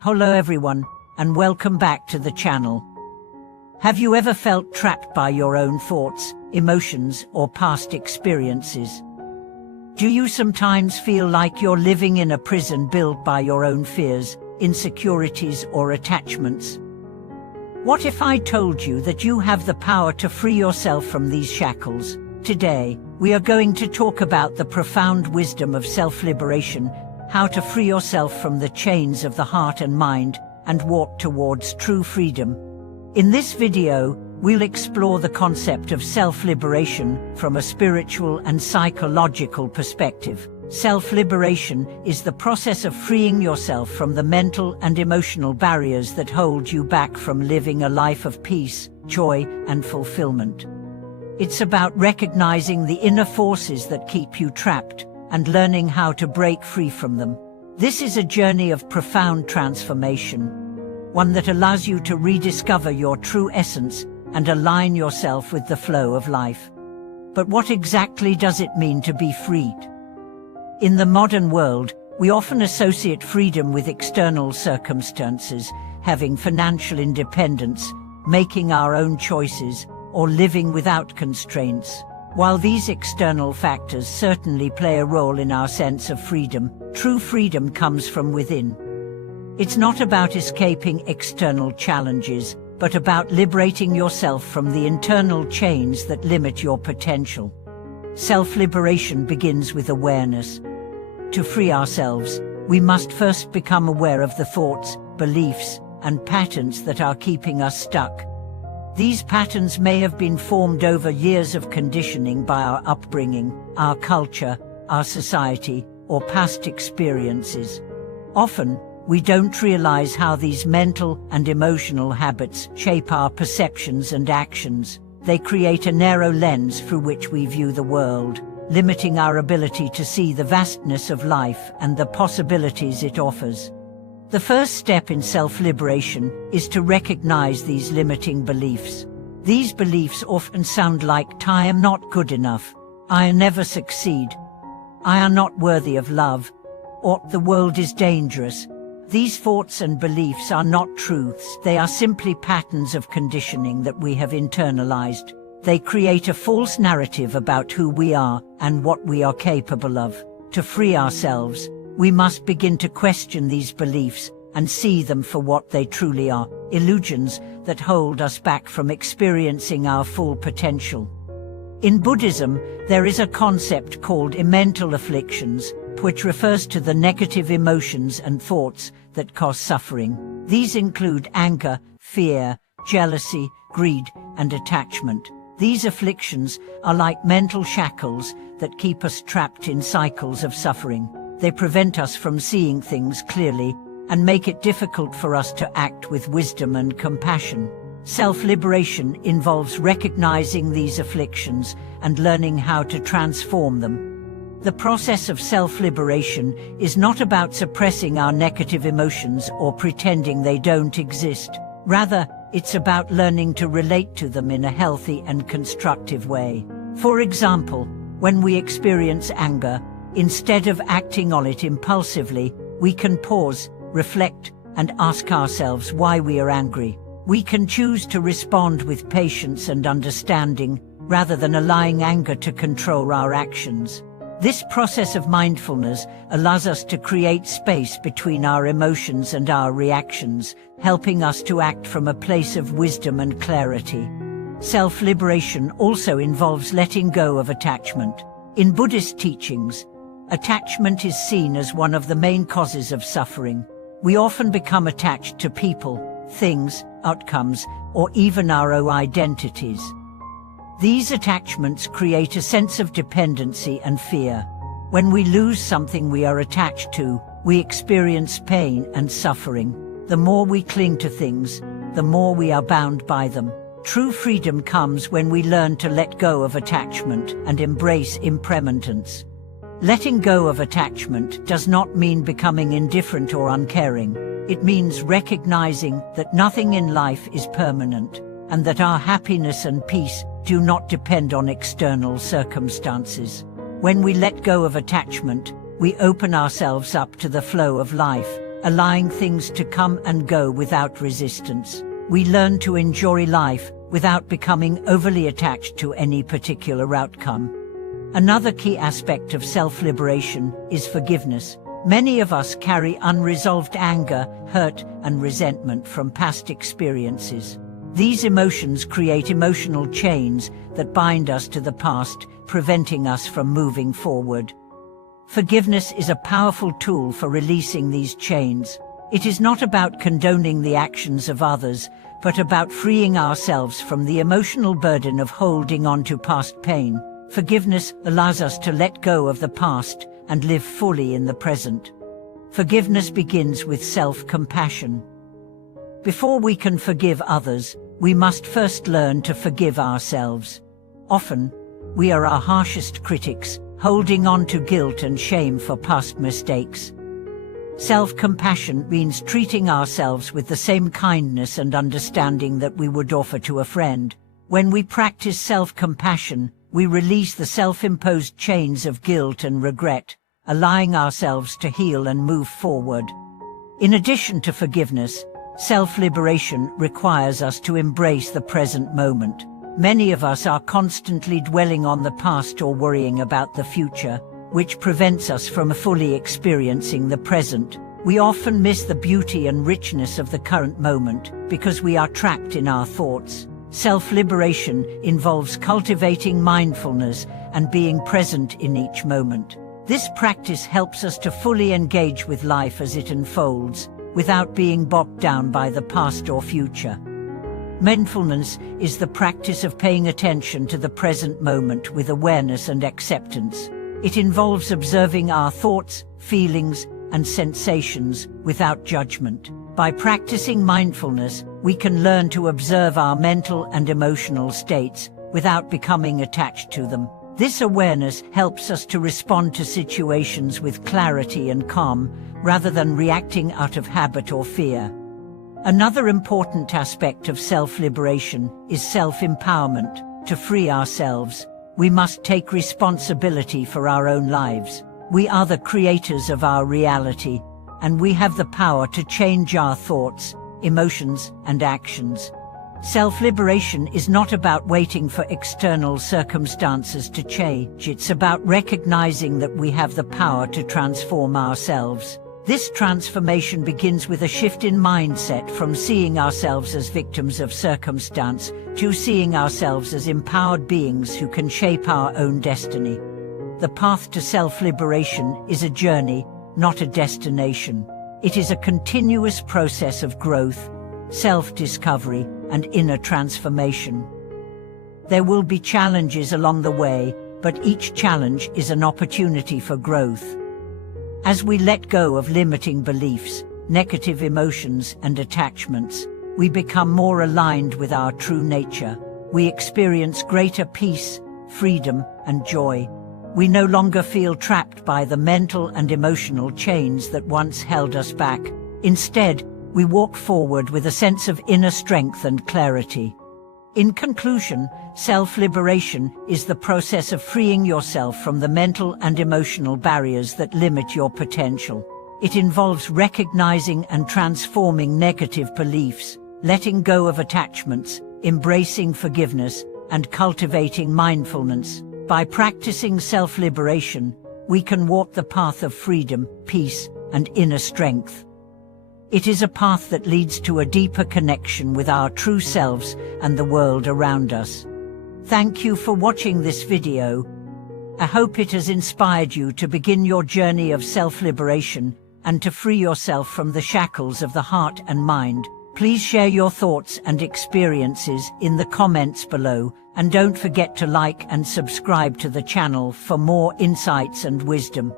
Hello everyone, and welcome back to the channel. Have you ever felt trapped by your own thoughts, emotions, or past experiences? Do you sometimes feel like you're living in a prison built by your own fears, insecurities, or attachments? What if I told you that you have the power to free yourself from these shackles? Today, we are going to talk about the profound wisdom of self-liberation, how to free yourself from the chains of the heart and mind, and walk towards true freedom. In this video, we'll explore the concept of self-liberation from a spiritual and psychological perspective. Self-liberation is the process of freeing yourself from the mental and emotional barriers that hold you back from living a life of peace, joy, and fulfillment. It's about recognizing the inner forces that keep you trapped and learning how to break free from them. This is a journey of profound transformation, one that allows you to rediscover your true essence and align yourself with the flow of life. But what exactly does it mean to be freed? In the modern world, we often associate freedom with external circumstances, having financial independence, making our own choices, or living without constraints. While these external factors certainly play a role in our sense of freedom, true freedom comes from within. It's not about escaping external challenges, but about liberating yourself from the internal chains that limit your potential. Self-liberation begins with awareness. To free ourselves, we must first become aware of the thoughts, beliefs, and patterns that are keeping us stuck. These patterns may have been formed over years of conditioning by our upbringing, our culture, our society, or past experiences. Often, we don't realize how these mental and emotional habits shape our perceptions and actions. They create a narrow lens through which we view the world, limiting our ability to see the vastness of life and the possibilities it offers. The first step in self-liberation is to recognize these limiting beliefs. These beliefs often sound like, "I am not good enough," "I never succeed," "I am not worthy of love," or "the world is dangerous." These thoughts and beliefs are not truths, they are simply patterns of conditioning that we have internalized. They create a false narrative about who we are and what we are capable of. To free ourselves, we must begin to question these beliefs and see them for what they truly are, illusions that hold us back from experiencing our full potential. In Buddhism, there is a concept called mental afflictions, which refers to the negative emotions and thoughts that cause suffering. These include anger, fear, jealousy, greed, and attachment. These afflictions are like mental shackles that keep us trapped in cycles of suffering. They prevent us from seeing things clearly and make it difficult for us to act with wisdom and compassion. Self-liberation involves recognizing these afflictions and learning how to transform them. The process of self-liberation is not about suppressing our negative emotions or pretending they don't exist. Rather, it's about learning to relate to them in a healthy and constructive way. For example, when we experience anger, instead of acting on it impulsively, we can pause, reflect, and ask ourselves why we are angry. We can choose to respond with patience and understanding, rather than allowing anger to control our actions. This process of mindfulness allows us to create space between our emotions and our reactions, helping us to act from a place of wisdom and clarity. Self-liberation also involves letting go of attachment. In Buddhist teachings, attachment is seen as one of the main causes of suffering. We often become attached to people, things, outcomes, or even our own identities. These attachments create a sense of dependency and fear. When we lose something we are attached to, we experience pain and suffering. The more we cling to things, the more we are bound by them. True freedom comes when we learn to let go of attachment and embrace impermanence. Letting go of attachment does not mean becoming indifferent or uncaring. It means recognizing that nothing in life is permanent, and that our happiness and peace do not depend on external circumstances. When we let go of attachment, we open ourselves up to the flow of life, allowing things to come and go without resistance. We learn to enjoy life without becoming overly attached to any particular outcome. Another key aspect of self-liberation is forgiveness. Many of us carry unresolved anger, hurt, and resentment from past experiences. These emotions create emotional chains that bind us to the past, preventing us from moving forward. Forgiveness is a powerful tool for releasing these chains. It is not about condoning the actions of others, but about freeing ourselves from the emotional burden of holding on to past pain. Forgiveness allows us to let go of the past and live fully in the present. Forgiveness begins with self-compassion. Before we can forgive others, we must first learn to forgive ourselves. Often, we are our harshest critics, holding on to guilt and shame for past mistakes. Self-compassion means treating ourselves with the same kindness and understanding that we would offer to a friend. When we practice self-compassion, we release the self-imposed chains of guilt and regret, allowing ourselves to heal and move forward. In addition to forgiveness, self-liberation requires us to embrace the present moment. Many of us are constantly dwelling on the past or worrying about the future, which prevents us from fully experiencing the present. We often miss the beauty and richness of the current moment because we are trapped in our thoughts. Self-liberation involves cultivating mindfulness and being present in each moment. This practice helps us to fully engage with life as it unfolds, without being bogged down by the past or future. Mindfulness is the practice of paying attention to the present moment with awareness and acceptance. It involves observing our thoughts, feelings, and sensations without judgment. By practicing mindfulness, we can learn to observe our mental and emotional states without becoming attached to them. This awareness helps us to respond to situations with clarity and calm, rather than reacting out of habit or fear. Another important aspect of self-liberation is self-empowerment. To free ourselves, we must take responsibility for our own lives. We are the creators of our reality, and we have the power to change our thoughts, emotions, and actions. Self-liberation is not about waiting for external circumstances to change. It's about recognizing that we have the power to transform ourselves. This transformation begins with a shift in mindset from seeing ourselves as victims of circumstance to seeing ourselves as empowered beings who can shape our own destiny. The path to self-liberation is a journey, not a destination. It is a continuous process of growth, self-discovery, and inner transformation. There will be challenges along the way, but each challenge is an opportunity for growth. As we let go of limiting beliefs, negative emotions, and attachments, we become more aligned with our true nature. We experience greater peace, freedom, and joy. We no longer feel trapped by the mental and emotional chains that once held us back. Instead, we walk forward with a sense of inner strength and clarity. In conclusion, self-liberation is the process of freeing yourself from the mental and emotional barriers that limit your potential. It involves recognizing and transforming negative beliefs, letting go of attachments, embracing forgiveness, and cultivating mindfulness. By practicing self-liberation, we can walk the path of freedom, peace, and inner strength. It is a path that leads to a deeper connection with our true selves and the world around us. Thank you for watching this video. I hope it has inspired you to begin your journey of self-liberation and to free yourself from the shackles of the heart and mind. Please share your thoughts and experiences in the comments below, and don't forget to like and subscribe to the channel for more insights and wisdom.